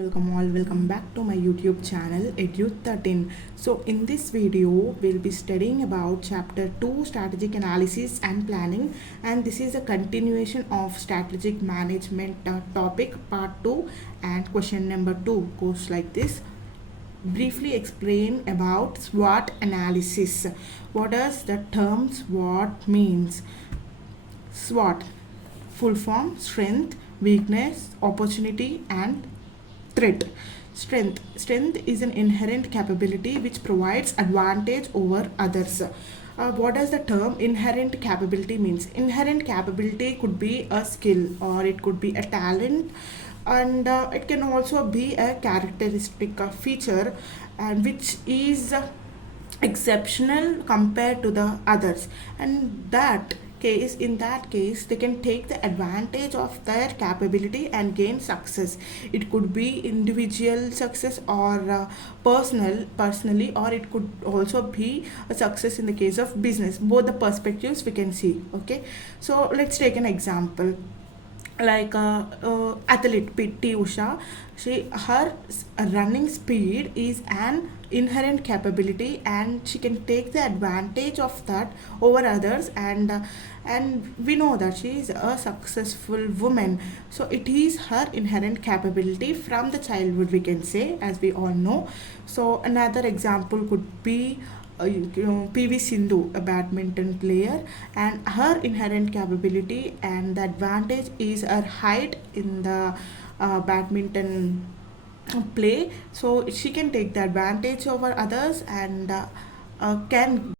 welcome back to my YouTube channel Edu13. So in this video we'll be studying about chapter 2 strategic analysis and planning, and this is a continuation of strategic management topic part 2, and question number 2 goes like this. Briefly explain about SWOT analysis. What does the term SWOT means? SWOT, full form: strength, weakness, opportunity and threat. Strength is an inherent capability which provides advantage over others. What does the term inherent capability means? Inherent capability could be a skill or it could be a talent, and it can also be a characteristic feature, and which is exceptional compared to the others, and in that case they can take the advantage of their capability and gain success. It could be individual success or personally, or it could also be a success in the case of business. Both the perspectives we can see. Okay, so let's take an example like athlete PT Usha. Her running speed is an inherent capability, and she can take the advantage of that over others, and we know that she is a successful woman. So it is her inherent capability from the childhood, we can say, as we all know. So another example could be PV Sindhu, a badminton player, and her inherent capability and the advantage is her height in the badminton play. So she can take the advantage over others, and can.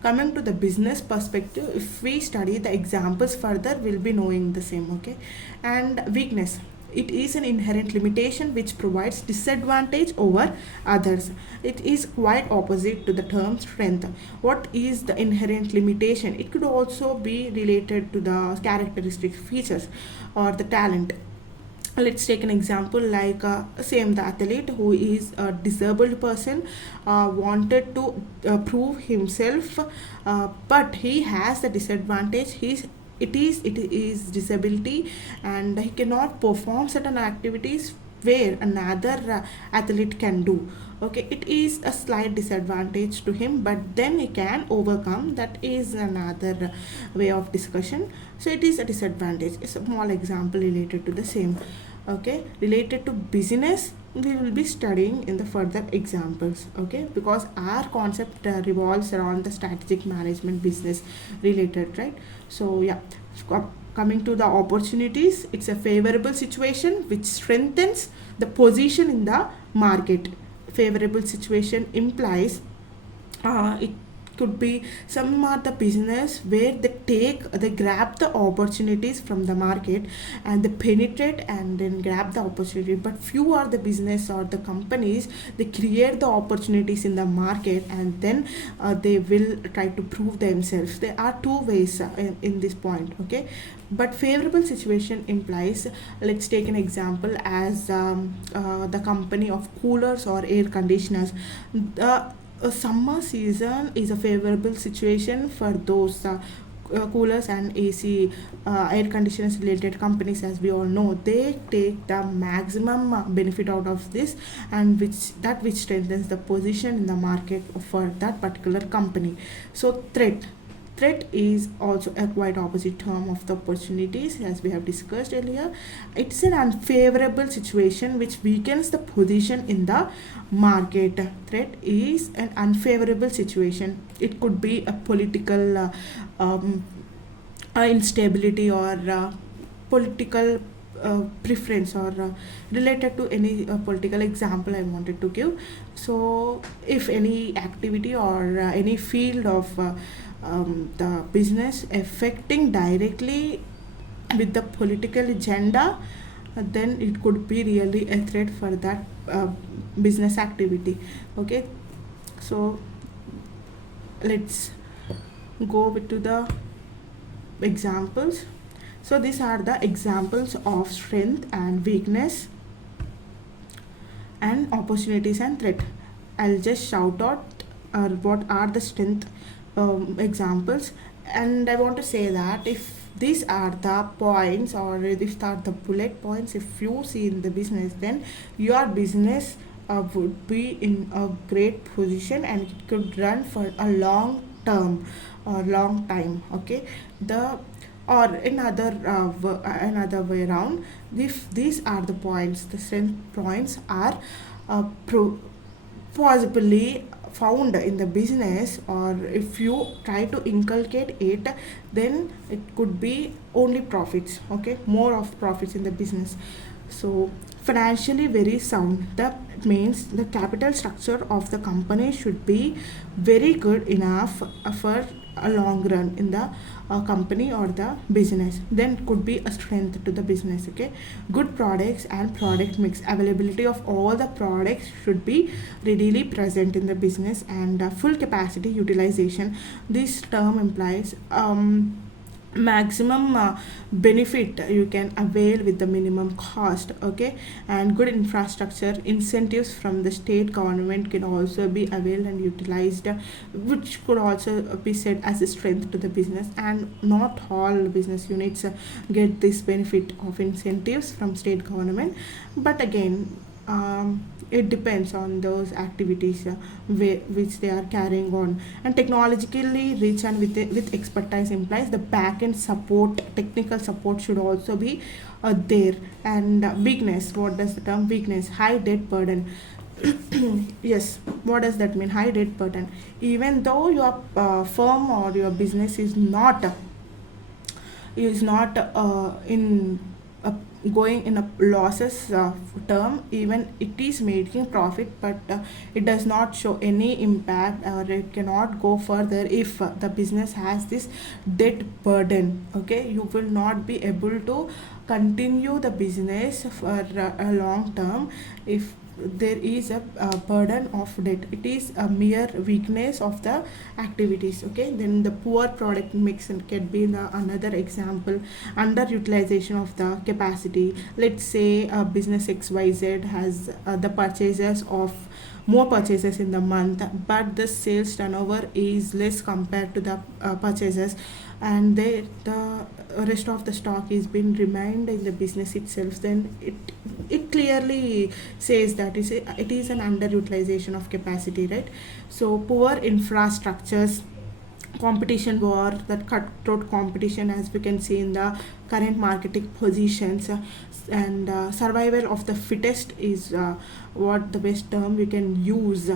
Coming to the business perspective, if we study the examples further, we'll be knowing the same. Okay, and weakness, it is an inherent limitation which provides disadvantage over others. It is quite opposite to the term strength. What is the inherent limitation? It could also be related to the characteristic features or the talent. Let's take an example like the athlete who is a disabled person wanted to prove himself, but he has the disadvantage. It is disability, and he cannot perform certain activities where another athlete can do. Okay, it is a slight disadvantage to him, but then he can overcome. That is another way of discussion. So it is a disadvantage. It's a small example related to the same. Okay, related to business, we will be studying in the further examples. Okay, because our concept revolves around the strategic management business related, right? So yeah, coming to the opportunities, it's a favorable situation which strengthens the position in the market. Favorable situation implies it could be some are the business where they grab the opportunities from the market and they penetrate and then grab the opportunity. But few are the business or the companies, they create the opportunities in the market, and then they will try to prove themselves. There are two ways in this point. Okay, but favorable situation implies, let's take an example as the company of coolers or air conditioners. The a summer season is a favorable situation for those coolers and AC, air conditioners related companies. As we all know, they take the maximum benefit out of this, and which strengthens the position in the market for that particular company. So threat is also a quite opposite term of the opportunities, as we have discussed earlier. It's an unfavorable situation which weakens the position in the market. Threat is an unfavorable situation. It could be a political instability, or political preference, or related to any political example I wanted to give. So if any activity or any field of the business affecting directly with the political agenda, then it could be really a threat for that business activity. Okay, so let's go to the examples. So these are the examples of strength and weakness and opportunities and threat. I'll just shout out what are the strength examples, and I want to say that if these are the points, or these are the bullet points. If you see in the business, then your business would be in a great position and it could run for a long term or long time. Okay, the or another way around, if these are the points, the strength points are possibly found in the business, or if you try to inculcate it, then it could be only profits. Okay, more of profits in the business. So financially very sound, that means the capital structure of the company should be very good enough for a long run in the company or the business. Then could be a strength to the business. Okay, good products and product mix, availability of all the products should be readily present in the business, and full capacity utilization. This term implies maximum benefit you can avail with the minimum cost. Okay, and good infrastructure, incentives from the state government can also be availed and utilized, which could also be said as a strength to the business. And not all business units get this benefit of incentives from state government, but again, it depends on those activities which they are carrying on. And technologically rich and with expertise implies the back end support, technical support should also be there. And weakness, what does the term weakness? High debt burden. Yes, what does that mean? High debt burden. Even though your firm or your business is not in a, going in a losses term, even it is making profit, but it does not show any impact, or it cannot go further if the business has this debt burden. Okay, you will not be able to continue the business for a long term if there is a burden of debt. It is a mere weakness of the activities. Okay, then the poor product mix can be the another example. Underutilization of the capacity. Let's say business xyz has the purchases of more purchases in the month, but the sales turnover is less compared to the purchases, and the rest of the stock is being remained in the business itself. Then it clearly says that it is an underutilization of capacity, right? So poor infrastructures, competition war, that cutthroat competition as we can see in the current marketing positions, and survival of the fittest is what the best term we can use.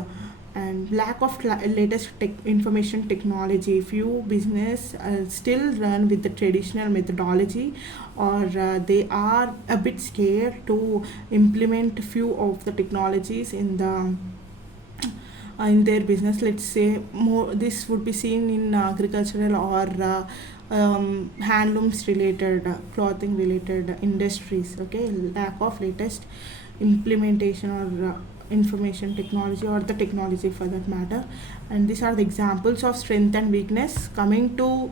And lack of latest information technology. Few business still run with the traditional methodology, or they are a bit scared to implement few of the technologies in their business. Let's say more this would be seen in agricultural or handlooms related, clothing related industries. Okay, lack of latest implementation or information technology, or the technology for that matter. And these are the examples of strength and weakness. Coming to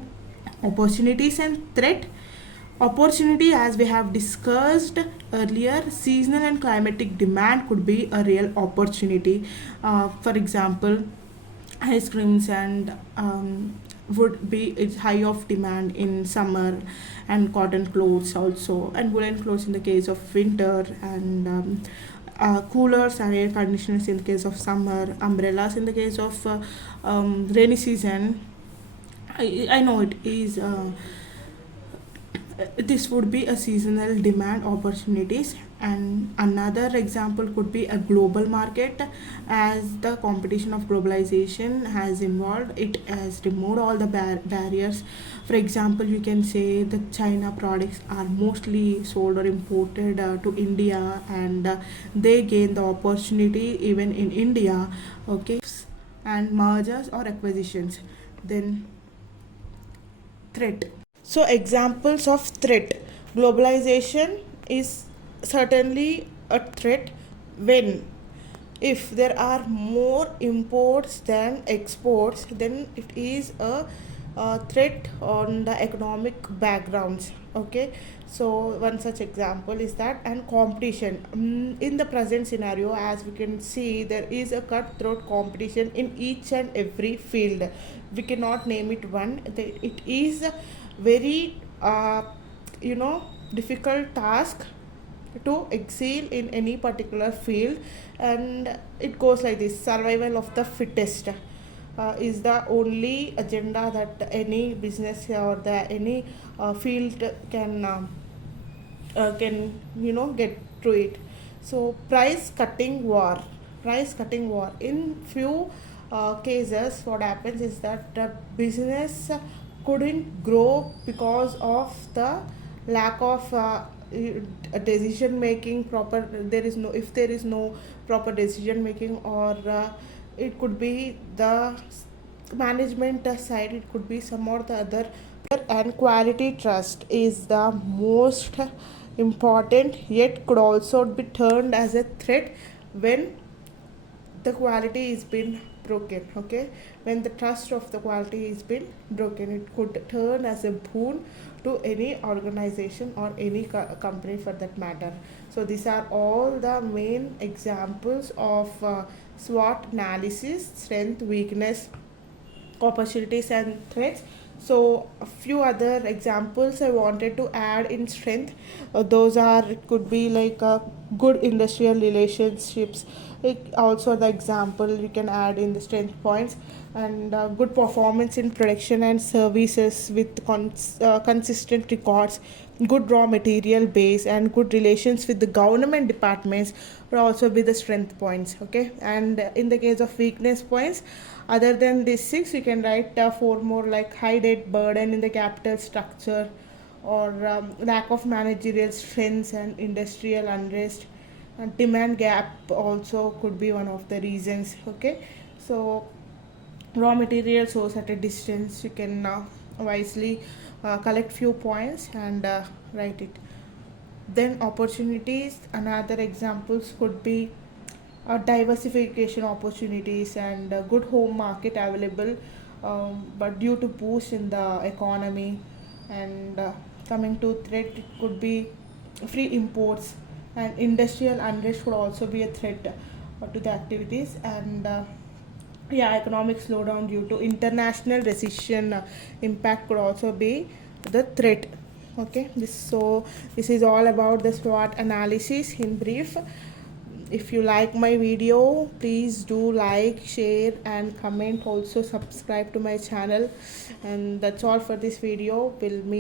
opportunities and threat. Opportunity, as we have discussed earlier, seasonal and climatic demand could be a real opportunity. For example, ice creams and would be it's high of demand in summer, and cotton clothes also, and woolen clothes in the case of winter, and coolers and air conditioners in the case of summer, umbrellas in the case of rainy season. I know it is this would be a seasonal demand opportunities. And another example could be a global market. As the competition of globalization has involved, it has removed all the barriers. For example, you can say the China products are mostly sold or imported to India, and they gain the opportunity even in India. Okay, and mergers or acquisitions. Then threat. So examples of threat. Globalization is certainly a threat when, if there are more imports than exports, then it is a threat on the economic backgrounds. Okay, so one such example is that. And competition. In the present scenario, as we can see, there is a cutthroat competition in each and every field. We cannot name it one. It is very uh, you know difficult task to excel in any particular field. And it goes like this: survival of the fittest is the only agenda that any business or the any field can get through it. So price cutting war in few cases, what happens is that the business couldn't grow because of the lack of decision making proper. There is no If there is no proper decision making, or it could be the management side, it could be some or the other. And quality trust is the most important, yet could also be turned as a threat when the quality is been broken. Okay, when the trust of the quality is been broken, it could turn as a boon to any organization or any company for that matter. So these are all the main examples of SWOT analysis: strength, weakness, opportunities and threats. So a few other examples I wanted to add in strength. Those are, it could be like good industrial relationships. Also the example we can add in the strength points. And good performance in production and services with consistent records, good raw material base, and good relations with the government departments would also be the strength points. Okay, and in the case of weakness points, other than these six, you can write four more, like high debt burden in the capital structure, or lack of managerial strengths and industrial unrest. And demand gap also could be one of the reasons. Okay, so raw material source at a distance, you can wisely collect few points and write it. Then opportunities, another examples could be diversification opportunities and good home market available, but due to boost in the economy. And coming to threat, it could be free imports, and industrial unrest could also be a threat to the activities. And yeah, economic slowdown due to international recession impact could also be the threat. Okay, this is all about the SWOT analysis in brief. If you like my video, please do like, share and comment. Also subscribe to my channel. And that's all for this video. We'll meet